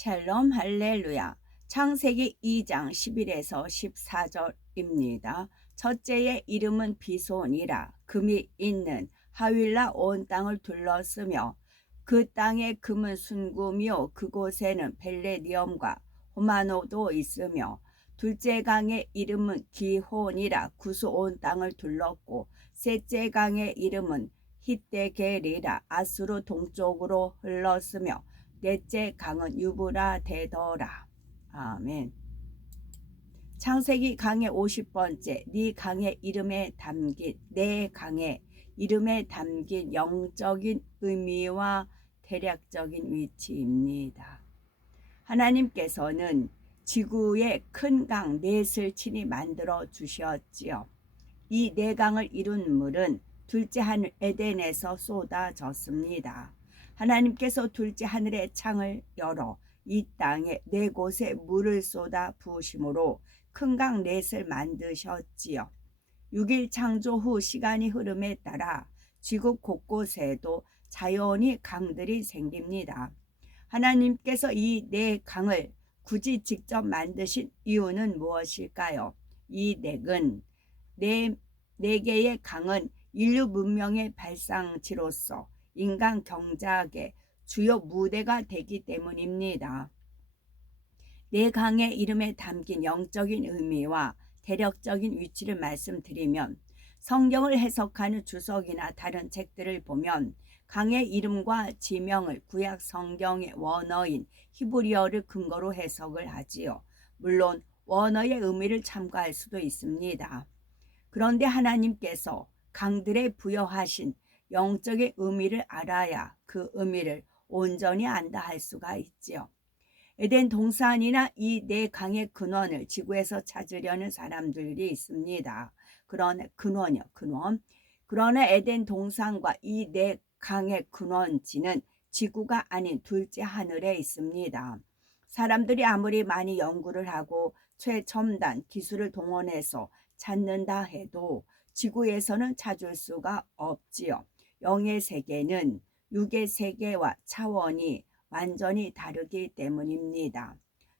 샬롬 할렐루야. 창세기 2장 11에서 14절입니다. 첫째의 이름은 비손이라. 금이 있는 하윌라 온 땅을 둘렀으며 그 땅의 금은 순금이요 그곳에는 벨레디엄과 호마노도 있으며 둘째 강의 이름은 기혼이라. 구스 온 땅을 둘렀고 셋째 강의 이름은 히데겔이라. 아수르 동쪽으로 흘렀으며 넷째 강은 유브라데더라. 아멘. 창세기 강의 50번째 네 강의 이름에 담긴 내 강의 이름에 담긴 영적인 의미와 대략적인 위치입니다. 하나님께서는 지구에 큰 강 넷을 친히 만들어 주셨지요. 이 네 강을 이룬 물은 둘째 하늘 에덴에서 쏟아졌습니다. 하나님께서 둘째 하늘의 창을 열어 이 땅에 네 곳에 물을 쏟아 부으심으로 큰 강 넷을 만드셨지요. 6일 창조 후 시간이 흐름에 따라 지구 곳곳에도 자연히 강들이 생깁니다. 하나님께서 이 네 강을 굳이 직접 만드신 이유는 무엇일까요? 이 네 개의 강은 인류 문명의 발상지로서 인간 경작의 주요 무대가 되기 때문입니다. 네 강의 이름에 담긴 영적인 의미와 대략적인 위치를 말씀드리면 성경을 해석하는 주석이나 다른 책들을 보면 강의 이름과 지명을 구약 성경의 원어인 히브리어를 근거로 해석을 하지요. 물론 원어의 의미를 참고할 수도 있습니다. 그런데 하나님께서 강들에 부여하신 영적인 의미를 알아야 그 의미를 온전히 안다 할 수가 있지요. 에덴 동산이나 이 네 강의 근원을 지구에서 찾으려는 사람들이 있습니다. 그러나 그러나 에덴 동산과 이 네 강의 근원지는 지구가 아닌 둘째 하늘에 있습니다. 사람들이 아무리 많이 연구를 하고 최첨단 기술을 동원해서 찾는다 해도 지구에서는 찾을 수가 없지요. 영의 세계는 육의 세계와 차원이 완전히 다르기 때문입니다.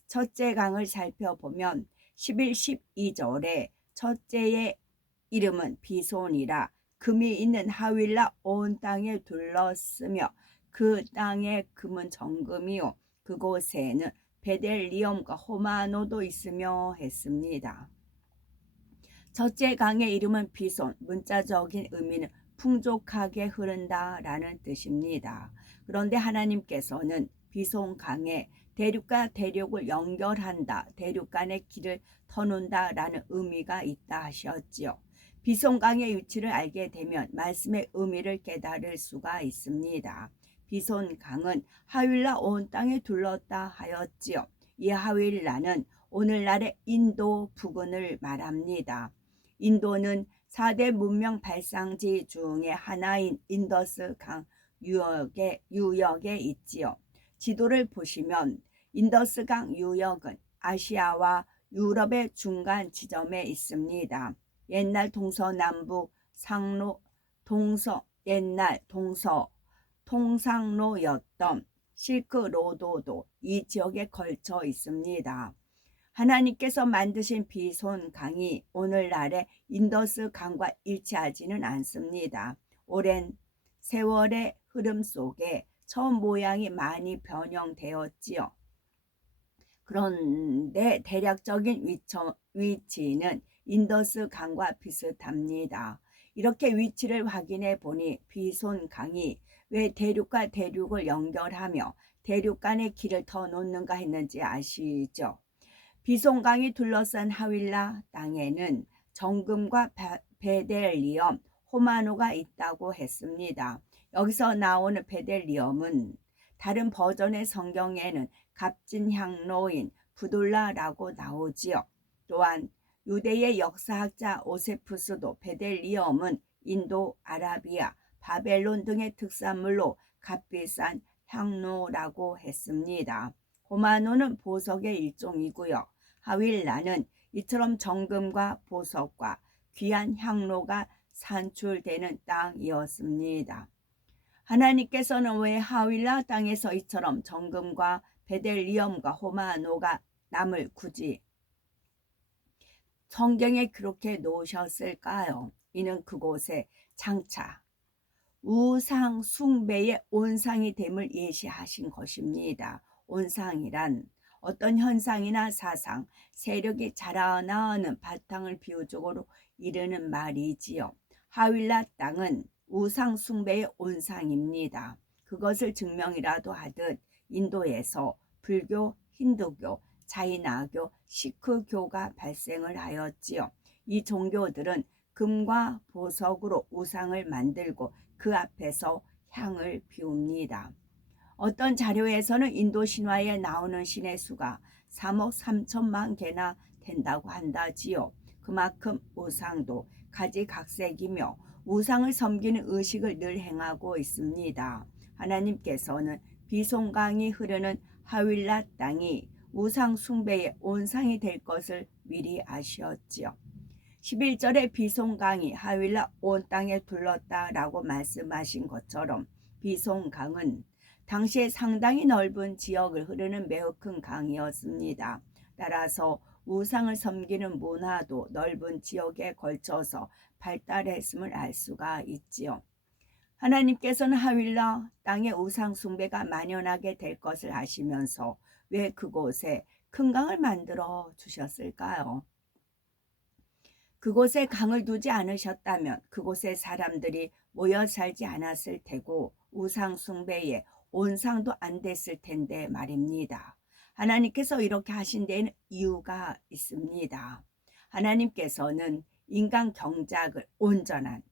첫째 강을 살펴보면 11, 12절에 첫째의 이름은 비손이라. 금이 있는 하윌라 온 땅에 둘렀으며 그 땅의 금은 정금이요 그곳에는 베델리엄과 호마노도 있으며 했습니다. 첫째 강의 이름은 비손, 문자적인 의미는 풍족하게 흐른다라는 뜻입니다. 그런데 하나님께서는 비손 강에 대륙과 대륙을 연결한다, 대륙 간의 길을 터놓는다라는 의미가 있다 하셨지요. 비손 강의 위치를 알게 되면 말씀의 의미를 깨달을 수가 있습니다. 비손 강은 하윌라 온 땅에 둘렀다 하였지요. 이 하윌라는 오늘날의 인도 부근을 말합니다. 인도는 4대 문명 발상지 중에 하나인 인더스 강 유역에 있지요. 지도를 보시면 인더스 강 유역은 아시아와 유럽의 중간 지점에 있습니다. 옛날 동서남북 옛날 통상로였던 실크로드도 이 지역에 걸쳐 있습니다. 하나님께서 만드신 비손 강이 오늘날의 인더스 강과 일치하지는 않습니다. 오랜 세월의 흐름 속에 처음 모양이 많이 변형되었지요. 그런데 대략적인 위치는 인더스 강과 비슷합니다. 이렇게 위치를 확인해 보니 비손 강이 왜 대륙과 대륙을 연결하며 대륙 간의 길을 터놓는가 했는지 아시죠? 비손강이 둘러싼 하윌라 땅에는 정금과 베델리엄, 호마노가 있다고 했습니다. 여기서 나오는 베델리엄은 다른 버전의 성경에는 값진 향로인 부돌라라고 나오지요. 또한 유대의 역사학자 오세푸스도 베델리엄은 인도, 아라비아, 바벨론 등의 특산물로 값비싼 향로라고 했습니다. 호마노는 보석의 일종이고요. 하윌라는 이처럼 정금과 보석과 귀한 향로가 산출되는 땅이었습니다. 하나님께서는 왜 하윌라 땅에서 이처럼 정금과 베델리엄과 호마노가 남을 굳이 성경에 그렇게 놓으셨을까요? 이는 그곳에 장차 우상 숭배의 온상이 됨을 예시하신 것입니다. 온상이란 어떤 현상이나 사상, 세력이 자라나는 바탕을 비유적으로 이르는 말이지요. 하윌라 땅은 우상 숭배의 온상입니다. 그것을 증명이라도 하듯 인도에서 불교, 힌두교, 자이나교, 시크교가 발생을 하였지요. 이 종교들은 금과 보석으로 우상을 만들고 그 앞에서 향을 피웁니다. 어떤 자료에서는 인도 신화에 나오는 신의 수가 3억 3천만 개나 된다고 한다지요. 그만큼 우상도 가지각색이며 우상을 섬기는 의식을 늘 행하고 있습니다. 하나님께서는 비송강이 흐르는 하윌라 땅이 우상 숭배의 온상이 될 것을 미리 아시었지요. 11절에 비송강이 하윌라 온 땅에 둘렀다라고 말씀하신 것처럼 비송강은 당시에 상당히 넓은 지역을 흐르는 매우 큰 강이었습니다. 따라서 우상을 섬기는 문화도 넓은 지역에 걸쳐서 발달했음을 알 수가 있지요. 하나님께서는 하윌라 땅에 우상 숭배가 만연하게 될 것을 아시면서 왜 그곳에 큰 강을 만들어 주셨을까요? 그곳에 강을 두지 않으셨다면 그곳에 사람들이 모여 살지 않았을 테고 우상 숭배에 온상도 안 됐을 텐데 말입니다. 하나님께서 이렇게 하신 데에는 이유가 있습니다. 하나님께서는 인간 경작을 온전한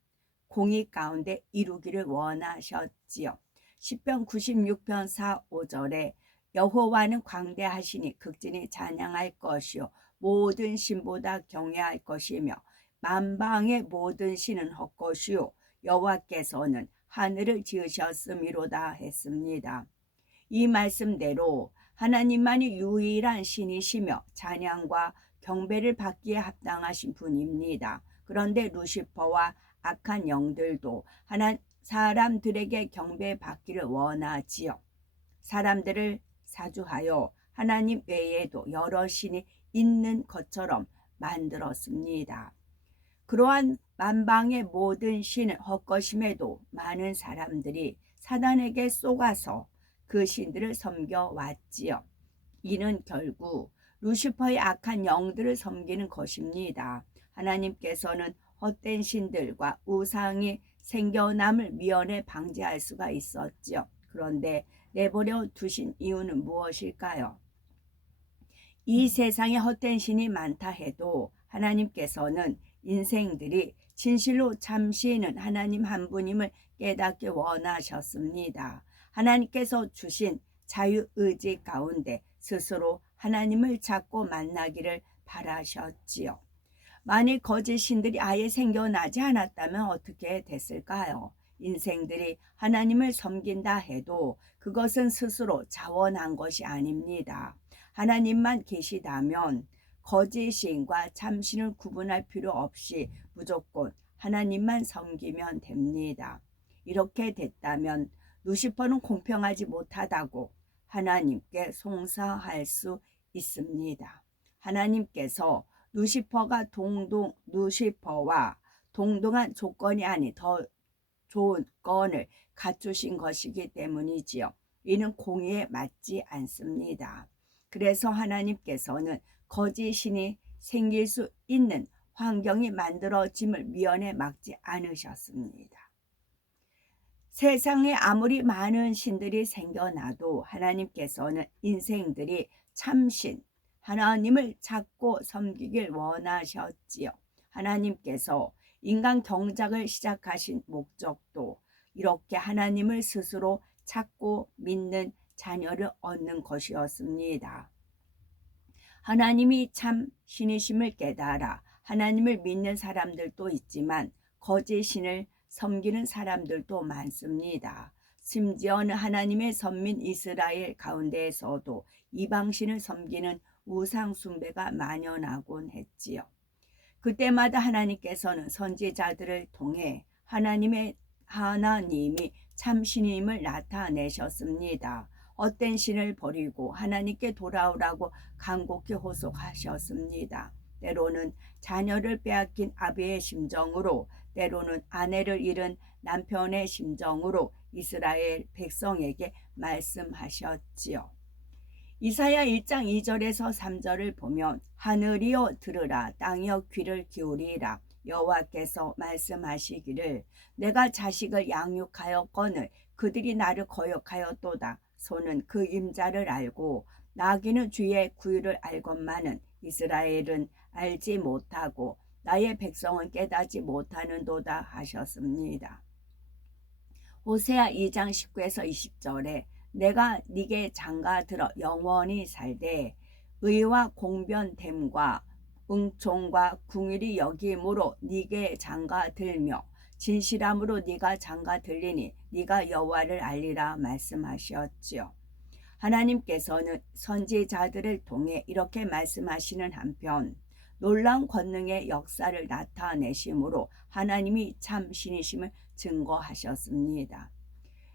공의 가운데 이루기를 원하셨지요. 시편 96편 4, 5절에 여호와는 광대하시니 극진히 찬양할 것이요 모든 신보다 경외할 것이며 만방의 모든 신은 헛것이요 여호와께서는 하늘을 지으셨음이로다 했습니다. 이 말씀대로 하나님만이 유일한 신이시며 찬양과 경배를 받기에 합당하신 분입니다. 그런데 루시퍼와 악한 영들도 사람들에게 경배받기를 원하지요. 사람들을 사주하여 하나님 외에도 여러 신이 있는 것처럼 만들었습니다. 그러한 만방의 모든 신은 헛것임에도 많은 사람들이 사단에게 속아서 그 신들을 섬겨왔지요. 이는 결국 루시퍼의 악한 영들을 섬기는 것입니다. 하나님께서는 헛된 신들과 우상이 생겨남을 미연에 방지할 수가 있었죠. 그런데 내버려 두신 이유는 무엇일까요? 이 세상에 헛된 신이 많다 해도 하나님께서는 인생들이 진실로 참신은 하나님 한 분임을 깨닫기 원하셨습니다. 하나님께서 주신 자유의지 가운데 스스로 하나님을 찾고 만나기를 바라셨지요. 만일 거짓 신들이 아예 생겨나지 않았다면 어떻게 됐을까요? 인생들이 하나님을 섬긴다 해도 그것은 스스로 자원한 것이 아닙니다. 하나님만 계시다면 거짓 신과 참신을 구분할 필요 없이 무조건 하나님만 섬기면 됩니다. 이렇게 됐다면 루시퍼는 공평하지 못하다고 하나님께 송사할 수 있습니다. 하나님께서 루시퍼와 동등한 조건이 아닌 더 좋은 건을 갖추신 것이기 때문이지요. 이는 공의에 맞지 않습니다. 그래서 하나님께서는 거짓 신이 생길 수 있는 환경이 만들어짐을 미연에 막지 않으셨습니다. 세상에 아무리 많은 신들이 생겨나도 하나님께서는 인생들이 참신 하나님을 찾고 섬기길 원하셨지요. 하나님께서 인간 경작을 시작하신 목적도 이렇게 하나님을 스스로 찾고 믿는 자녀를 얻는 것이었습니다. 하나님이 참 신이심을 깨달아 하나님을 믿는 사람들도 있지만 거짓 신을 섬기는 사람들도 많습니다. 심지어는 하나님의 선민 이스라엘 가운데에서도 이방신을 섬기는 우상 숭배가 만연하곤 했지요. 그때마다 하나님께서는 선지자들을 통해 하나님의 하나님이 참신임을 나타내셨습니다. 헛된 신을 버리고 하나님께 돌아오라고 간곡히 호소하셨습니다. 때로는 자녀를 빼앗긴 아비의 심정으로, 때로는 아내를 잃은 남편의 심정으로 이스라엘 백성에게 말씀하셨지요. 이사야 1장 2절에서 3절을 보면 하늘이여 들으라, 땅이여 귀를 기울이라. 여호와께서 말씀하시기를 내가 자식을 양육하였거늘 그들이 나를 거역하였도다. 소는 그 임자를 알고 나귀는 주의 구유를 알건만은 이스라엘은 알지 못하고 나의 백성은 깨닫지 못하는도다 하셨습니다. 호세아 2장 19에서 20절에 내가 네게 장가들어 영원히 살되 의와 공변됨과 은총과 궁일이 여김으로 네게 장가들며 진실함으로 네가 장가들리니 네가 여호와를 알리라 말씀하셨지요. 하나님께서는 선지자들을 통해 이렇게 말씀하시는 한편 놀라운 권능의 역사를 나타내심으로 하나님이 참 신이심을 증거하셨습니다.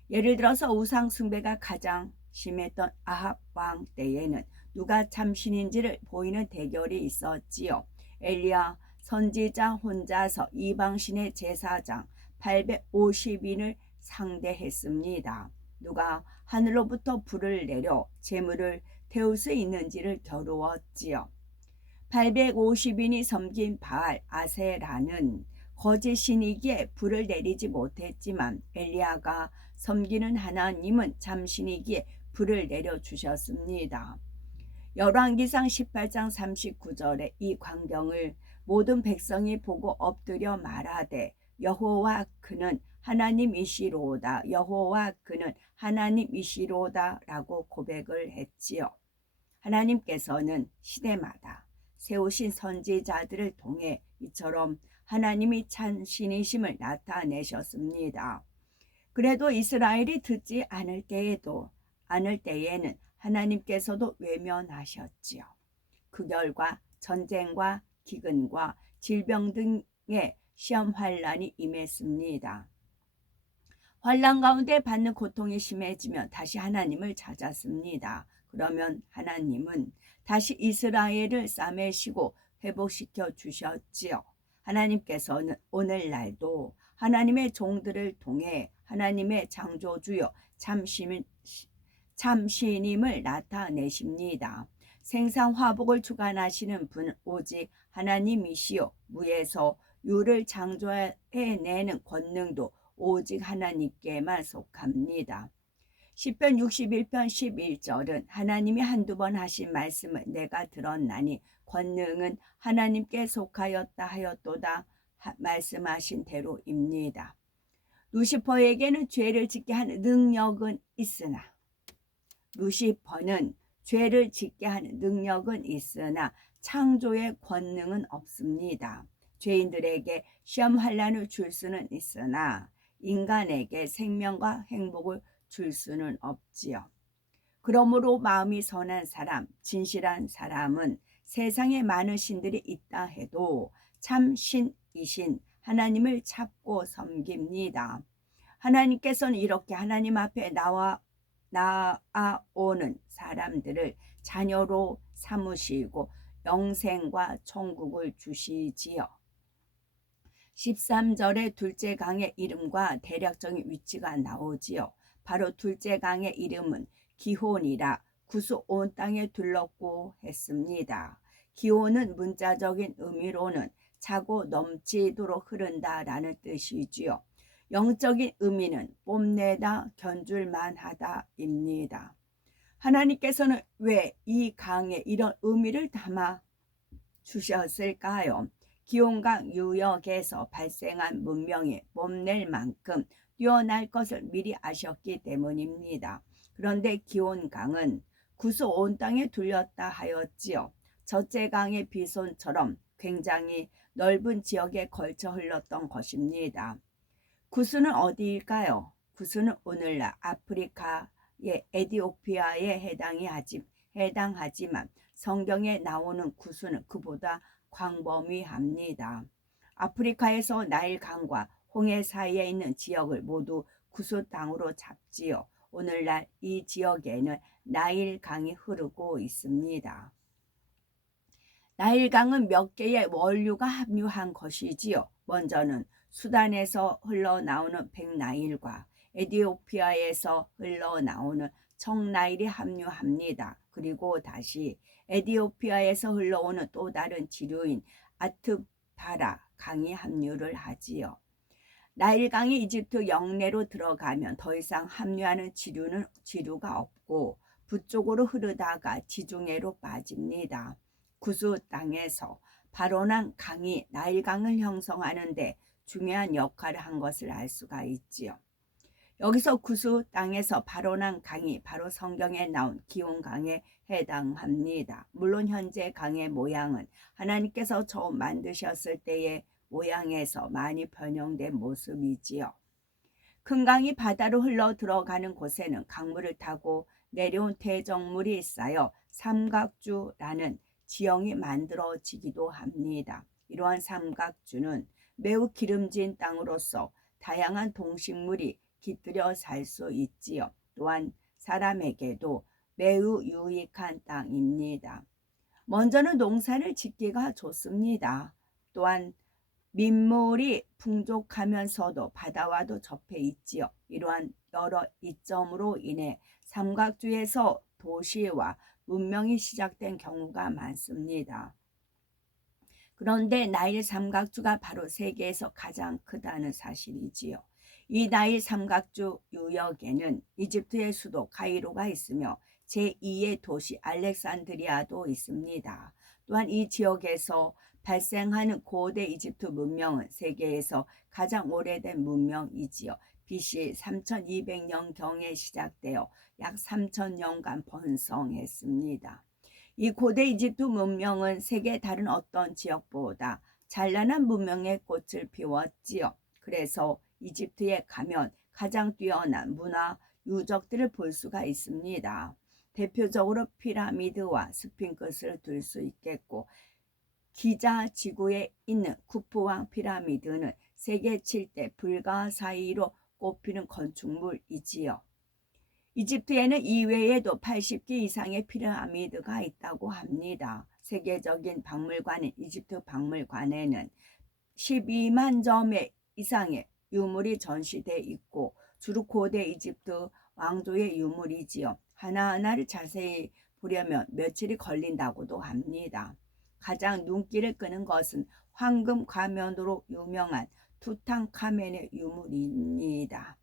예를 들어서 우상 숭배가 가장 심했던 아합 왕 때에는 누가 참신인지를 보이는 대결이 있었지요. 엘리야 선지자 혼자서 이방신의 제사장 850인을 상대했습니다. 누가 하늘로부터 불을 내려 재물을 태울 수 있는지를 겨루었지요. 850인이 섬긴 바알 아세라는 거짓 신이기에 불을 내리지 못했지만 엘리야가 섬기는 하나님은 참신이기에 불을 내려주셨습니다. 열왕기상 18장 39절에 이 광경을 모든 백성이 보고 엎드려 말하되 여호와 그는 하나님이시로다, 여호와 그는 하나님이시로다 라고 고백을 했지요. 하나님께서는 시대마다 세우신 선지자들을 통해 이처럼 하나님이 참신이심을 나타내셨습니다. 그래도 이스라엘이 듣지 않을 때에는 하나님께서도 외면하셨지요. 그 결과 전쟁과 기근과 질병 등의 시험 환란이 임했습니다. 환란 가운데 받는 고통이 심해지면 다시 하나님을 찾았습니다. 그러면 하나님은 다시 이스라엘을 싸매시고 회복시켜 주셨지요. 하나님께서는 오늘날도 하나님의 종들을 통해 하나님의 창조주여 참신임을 나타내십니다. 생상화복을 주관하시는 분은 오직 하나님이시요 무에서 유를 창조해내는 권능도 오직 하나님께만 속합니다. 시편 61편 11절은 하나님이 한두 번 하신 말씀을 내가 들었나니 권능은 하나님께 속하였다 하였도다 말씀하신 대로입니다. 루시퍼에게는 죄를 짓게 하는 능력은 있으나 창조의 권능은 없습니다. 죄인들에게 시험 환란을 줄 수는 있으나 인간에게 생명과 행복을 줄 수는 없지요. 그러므로 마음이 선한 사람, 진실한 사람은 세상에 많은 신들이 있다 해도 참 신이신 하나님을 찾고 섬깁니다. 하나님께서는 이렇게 하나님 앞에 나아오는 사람들을 자녀로 삼으시고 영생과 천국을 주시지요. 13절에 둘째 강의 이름과 대략적인 위치가 나오지요. 바로 둘째 강의 이름은 기혼이라 구수 온 땅에 둘렀고 했습니다. 기혼은 문자적인 의미로는 차고 넘치도록 흐른다라는 뜻이지요. 영적인 의미는 뽐내다, 견줄만하다입니다. 하나님께서는 왜 이 강에 이런 의미를 담아 주셨을까요? 기온강 유역에서 발생한 문명이 뽐낼 만큼 뛰어날 것을 미리 아셨기 때문입니다. 그런데 기온강은 구수 온 땅에 둘렸다 하였지요. 첫째 강의 비손처럼 굉장히 넓은 지역에 걸쳐 흘렀던 것입니다. 구수는 어디일까요? 구수는 오늘날 아프리카의 에티오피아에 해당하지만 성경에 나오는 구수는 그보다 광범위합니다. 아프리카에서 나일강과 홍해 사이에 있는 지역을 모두 구스 땅으로 잡지요. 오늘날 이 지역에는 나일강이 흐르고 있습니다. 나일강은 몇 개의 원류가 합류한 것이지요. 먼저는 수단에서 흘러나오는 백나일과 에티오피아에서 흘러나오는 청나일이 합류합니다. 그리고 다시 에티오피아에서 흘러오는 또 다른 지류인 아트파라 강이 합류를 하지요. 나일강이 이집트 영내로 들어가면 더 이상 합류하는 지류가 없고 북쪽으로 흐르다가 지중해로 빠집니다. 구스 땅에서 발원한 강이 나일강을 형성하는 데 중요한 역할을 한 것을 알 수가 있지요. 여기서 구스 땅에서 발원한 강이 바로 성경에 나온 기온강에 해당합니다. 물론 현재 강의 모양은 하나님께서 처음 만드셨을 때의 모양에서 많이 변형된 모습이지요. 큰 강이 바다로 흘러 들어가는 곳에는 강물을 타고 내려온 퇴적물이 쌓여 삼각주라는 지형이 만들어지기도 합니다. 이러한 삼각주는 매우 기름진 땅으로서 다양한 동식물이 깃들여 살 수 있지요. 또한 사람에게도 매우 유익한 땅입니다. 먼저는 농사를 짓기가 좋습니다. 또한 민물이 풍족하면서도 바다와도 접해 있지요. 이러한 여러 이점으로 인해 삼각주에서 도시와 문명이 시작된 경우가 많습니다. 그런데 나일 삼각주가 바로 세계에서 가장 크다는 사실이지요. 이 나일 삼각주 유역에는 이집트의 수도 카이로가 있으며 제2의 도시 알렉산드리아도 있습니다. 또한 이 지역에서 발생하는 고대 이집트 문명은 세계에서 가장 오래된 문명이지요. BC 3200년경에 시작되어 약 3000년간 번성했습니다. 이 고대 이집트 문명은 세계 다른 어떤 지역보다 찬란한 문명의 꽃을 피웠지요. 그래서 이집트에 가면 가장 뛰어난 문화 유적들을 볼 수가 있습니다. 대표적으로 피라미드와 스핑크스를 들 수 있겠고, 기자 지구에 있는 쿠프왕 피라미드는 세계 7대 불가사의로 꼽히는 건축물이지요. 이집트에는 이외에도 80개 이상의 피라미드가 있다고 합니다. 세계적인 박물관인 이집트 박물관에는 12만 점 이상의 유물이 전시돼 있고 주로 고대 이집트 왕조의 유물이지요. 하나하나를 자세히 보려면 며칠이 걸린다고도 합니다. 가장 눈길을 끄는 것은 황금 가면으로 유명한 투탕카멘의 유물입니다.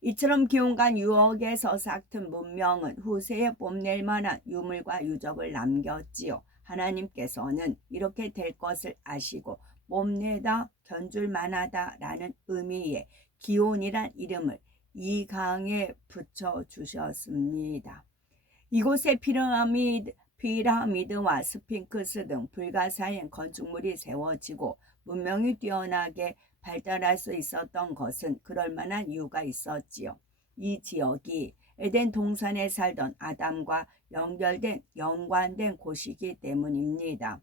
이처럼 기원간 유역에서 싹튼 문명은 후세에 뽐낼 만한 유물과 유적을 남겼지요. 하나님께서는 이렇게 될 것을 아시고 뽐내다 견줄 만하다라는 의미의 기온이란 이름을 이 강에 붙여주셨습니다. 이곳에 피라미드와 스핑크스 등 불가사의한 건축물이 세워지고 문명이 뛰어나게 발달할 수 있었던 것은 그럴 만한 이유가 있었지요. 이 지역이 에덴 동산에 살던 아담과 연관된 곳이기 때문입니다.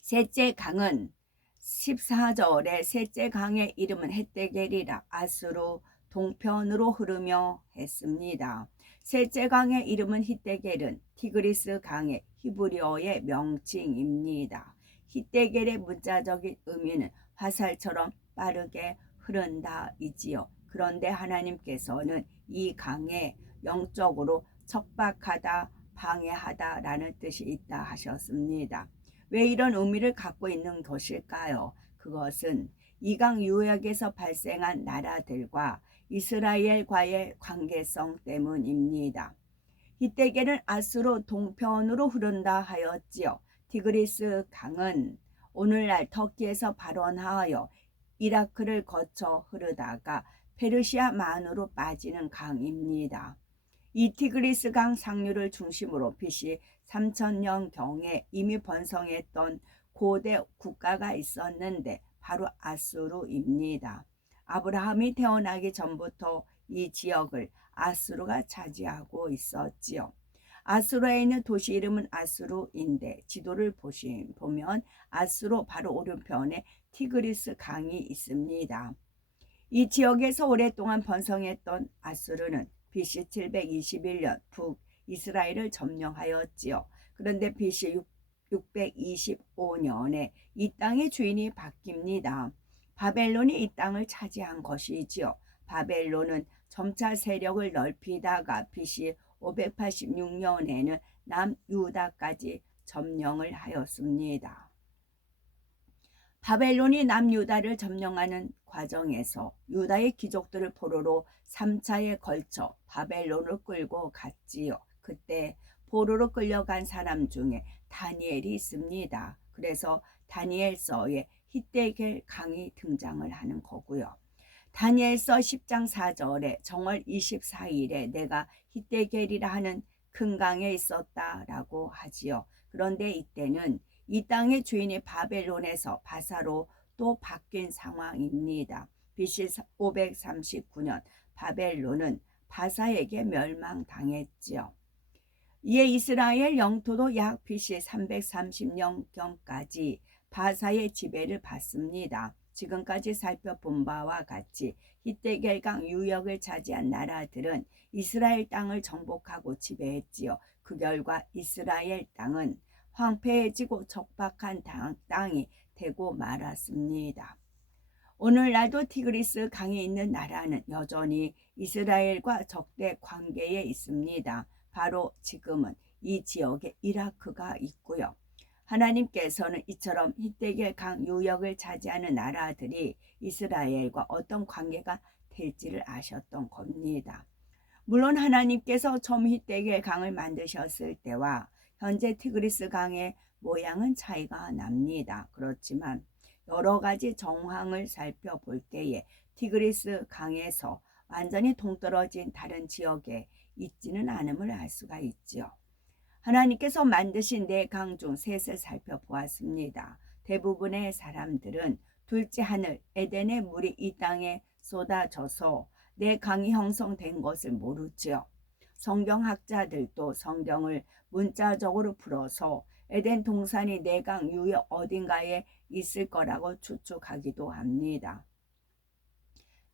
셋째 강은 14절에 셋째 강의 이름은 헷데겔이라 아수르 동편으로 흐르며 했습니다. 셋째 강의 이름은 헷데겔은 티그리스 강의 히브리어의 명칭입니다. 헷데겔의 문자적인 의미는 화살처럼 빠르게 흐른다이지요. 그런데 하나님께서는 이 강에 영적으로 척박하다, 방해하다라는 뜻이 있다 하셨습니다. 왜 이런 의미를 갖고 있는 것일까요? 그것은 이 강 유역에서 발생한 나라들과 이스라엘과의 관계성 때문입니다. 헷데겔은 아수르 동편으로 흐른다 하였지요. 티그리스 강은 오늘날 터키에서 발원하여 이라크를 거쳐 흐르다가 페르시아만으로 빠지는 강입니다. 이 티그리스 강 상류를 중심으로 BC 3000년경에 이미 번성했던 고대 국가가 있었는데 바로 아수르입니다. 아브라함이 태어나기 전부터 이 지역을 아수르가 차지하고 있었지요. 아수르에 있는 도시 이름은 아수르인데 지도를 보면 아수르 바로 오른편에 티그리스 강이 있습니다. 이 지역에서 오랫동안 번성했던 아수르는 BC 721년 북이스라엘을 점령하였지요. 그런데 BC 625년에 이 땅의 주인이 바뀝니다. 바벨론이 이 땅을 차지한 것이지요. 바벨론은 점차 세력을 넓히다가 BC 586년에는 남유다까지 점령을 하였습니다. 바벨론이 남유다를 점령하는 과정에서 유다의 귀족들을 포로로 3차에 걸쳐 바벨론을 끌고 갔지요. 그때 포로로 끌려간 사람 중에 다니엘이 있습니다. 그래서 다니엘서에 히데겔 강이 등장을 하는 거고요. 다니엘서 10장 4절에 정월 24일에 내가 히데겔이라 하는 큰 강에 있었다라고 하지요. 그런데 이때는 이 땅의 주인이 바벨론에서 바사로 또 바뀐 상황입니다. BC 539년 바벨론은 바사에게 멸망당했지요. 이에 이스라엘 영토도 약 BC 330년경까지 바사의 지배를 받습니다. 지금까지 살펴본 바와 같이 히데겔강 유역을 차지한 나라들은 이스라엘 땅을 정복하고 지배했지요. 그 결과 이스라엘 땅은 황폐해지고 척박한 땅이 되고 말았습니다. 오늘날도 티그리스 강이 있는 나라는 여전히 이스라엘과 적대 관계에 있습니다. 바로 지금은 이 지역에 이라크가 있고요. 하나님께서는 이처럼 히데겔 강 유역을 차지하는 나라들이 이스라엘과 어떤 관계가 될지를 아셨던 겁니다. 물론 하나님께서 처음 히데겔 강을 만드셨을 때와 현재 티그리스 강의 모양은 차이가 납니다. 그렇지만 여러 가지 정황을 살펴볼 때에 티그리스 강에서 완전히 동떨어진 다른 지역에 있지는 않음을 알 수가 있지요. 하나님께서 만드신 네 강 중 셋을 살펴보았습니다. 대부분의 사람들은 둘째 하늘 에덴의 물이 이 땅에 쏟아져서 네 강이 형성된 것을 모르지요. 성경학자들도 성경을 문자적으로 풀어서 에덴 동산이 네 강 유역 어딘가에 있을 거라고 추측하기도 합니다.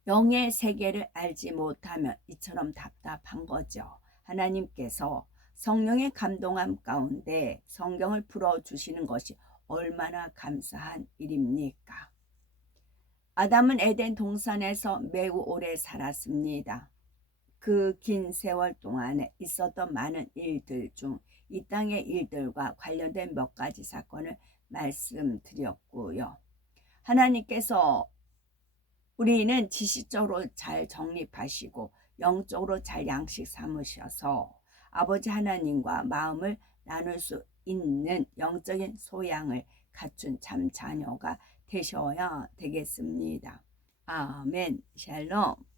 영의 세계를 알지 못하면 이처럼 답답한 거죠. 하나님께서 성령의 감동함 가운데 성경을 풀어주시는 것이 얼마나 감사한 일입니까? 아담은 에덴 동산에서 매우 오래 살았습니다. 그 긴 세월 동안에 있었던 많은 일들 중 이 땅의 일들과 관련된 몇 가지 사건을 말씀드렸고요. 하나님께서 우리는 지식적으로 잘 정립하시고 영적으로 잘 양식 삼으셔서 아버지 하나님과 마음을 나눌 수 있는 영적인 소양을 갖춘 참 자녀가 되셔야 되겠습니다. 아멘. 샬롬.